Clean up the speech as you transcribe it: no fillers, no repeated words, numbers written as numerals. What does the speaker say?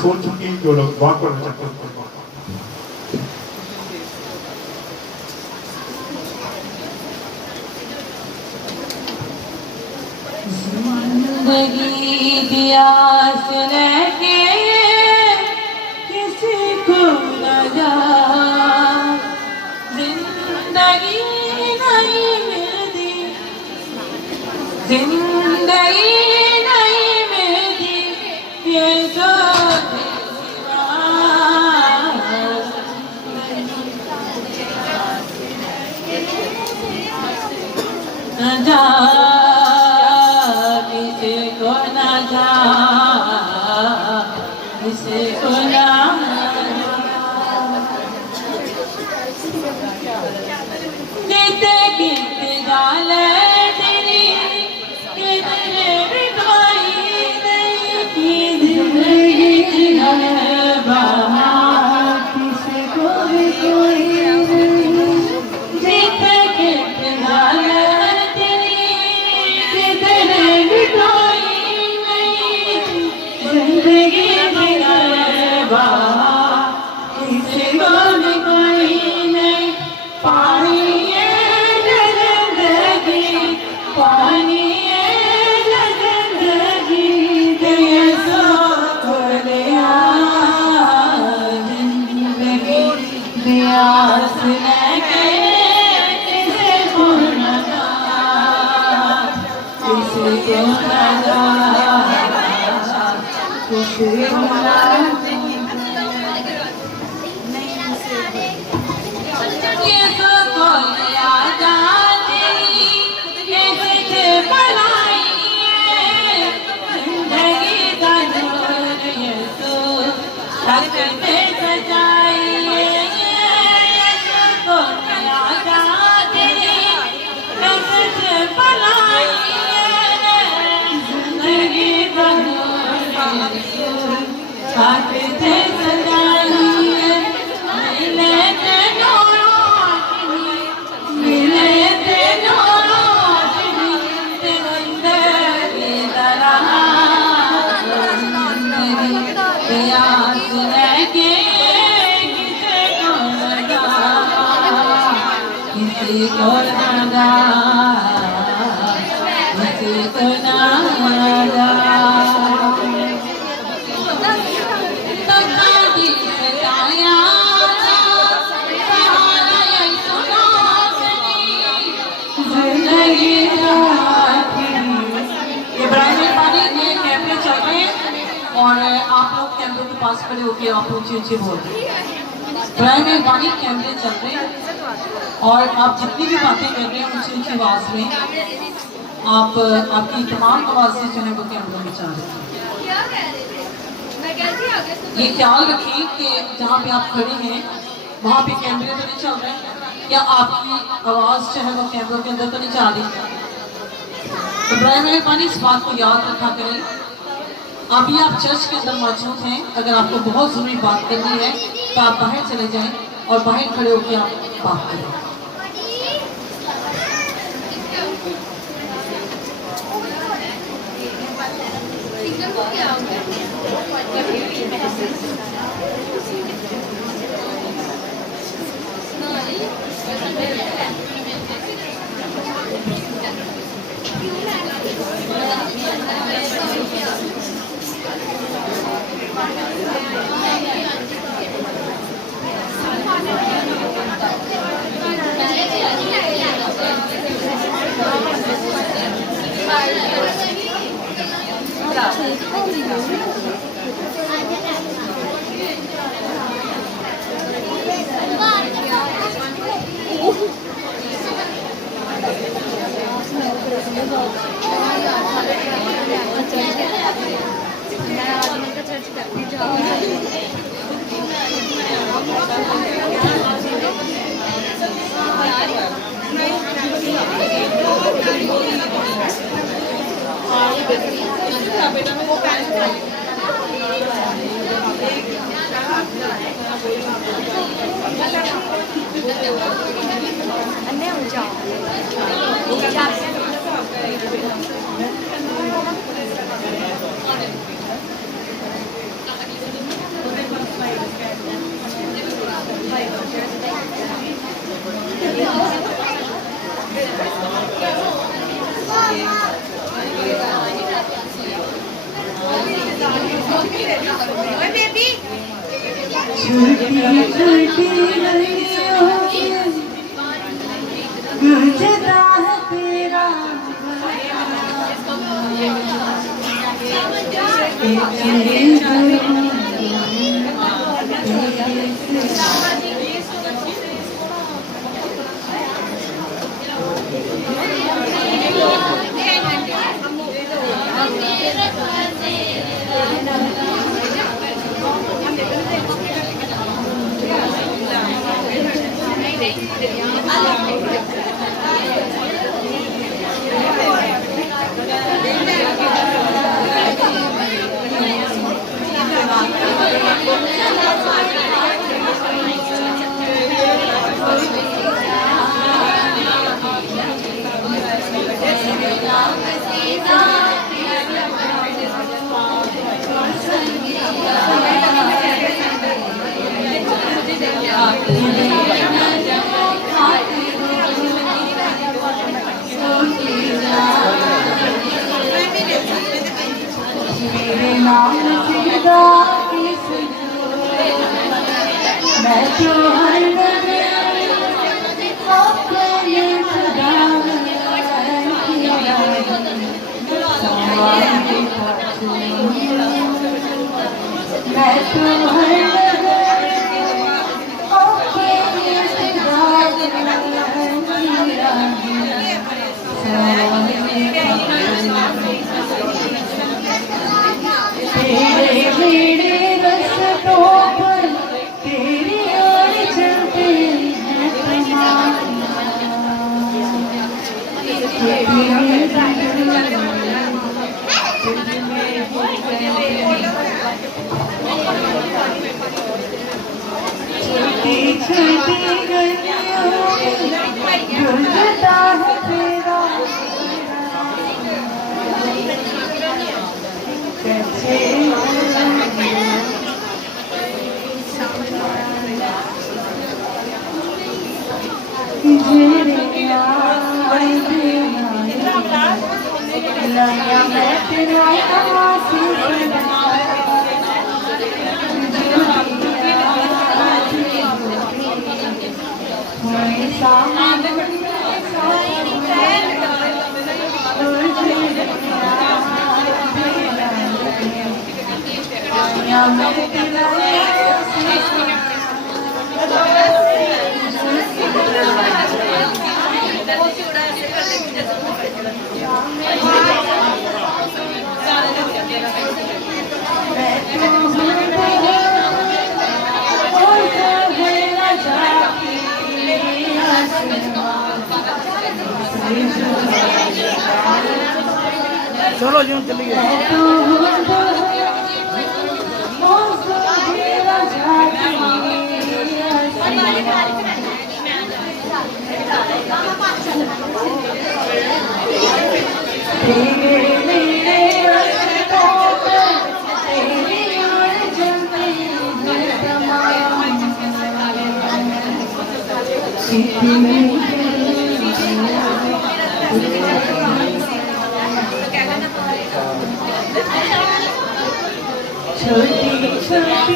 छोड़ चुकी जो लोग दुआ करना चाहते हैं। जिंदगी दिया के किसी को न जा, जिंदगी नहीं मिलती, जिंदगी नहीं मिलती ये तो न जा, किते किते गाल तेरी किधरे बिताई नहीं की जिंदगी है बाहर किसी को भी कोई नहीं, किते किते गाल तेरी किधरे बिताई नहीं जिंदगी है बाहर किसी को भी कोई नहीं। पानी पानी जिंदगी दिया जिंदगी दिया किसी को न जा, किसी को न जा, किसी को न और आप लोग कैमरे के पास खड़े होके आप ऊंचे ऊंचे बोल रहे पानी कैमरे चल रहे हैं और आप जितनी भी बातें कर रहे हैं ऊंची ऊंची आवाज में आप आपकी तमाम आवाजें जो है वो कैमरे में चल रही हैं। ये ख्याल रखें कि जहाँ पे आप खड़े हैं वहाँ पे कैमरे तो नहीं चल रहे हैं या आपकी आवाज जो है वो कैमरों के अंदर तो नहीं जा रही। तो बराए पानी इस बात को याद रखा करें। अभी आप चर्च के अंदर मौजूद हैं, अगर आपको बहुत जरूरी बात करनी है तो आप बाहर चले जाएं और बाहर खड़े होकर आप बात करें। छूटी गलियों में गूंजता है तेरा मेरे नाम सीधा मैं तो हर मैं तो तेरे मेरे रस्तों पर तेरी ओर चलते हैं छोटी छोटी गलियों गूंजता है तेरा कैसे चलो जी चली गए छोटी छोटी